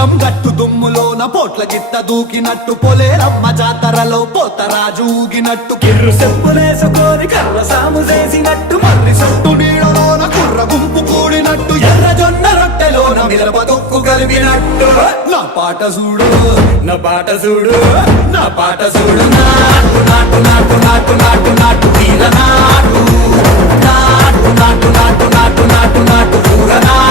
పొలం గట్టు దుమ్ములోన పోట్ల గిత్త దూకినట్టు పొలేరమ్మ జాతరలో పోతరాజు ఊగినట్టు కిర్రు చెప్పులేసుకొని కర్ర సాము చేసినట్టు మర్రి సొట్టు నీడలోన కుర్ర గుంపు కూడినట్టు ఎర్ర జొన్న రొట్టెలోన మిరప తొక్కు కలిపినట్టు నా పాట చూడు నా పాట చూడు నా పాట చూడు నాటు నాటు నాటు నాటు నాటు నాటు తీర నాటు నాటు నాటు నాటు నాటు నాటు నాటు పూర నాటు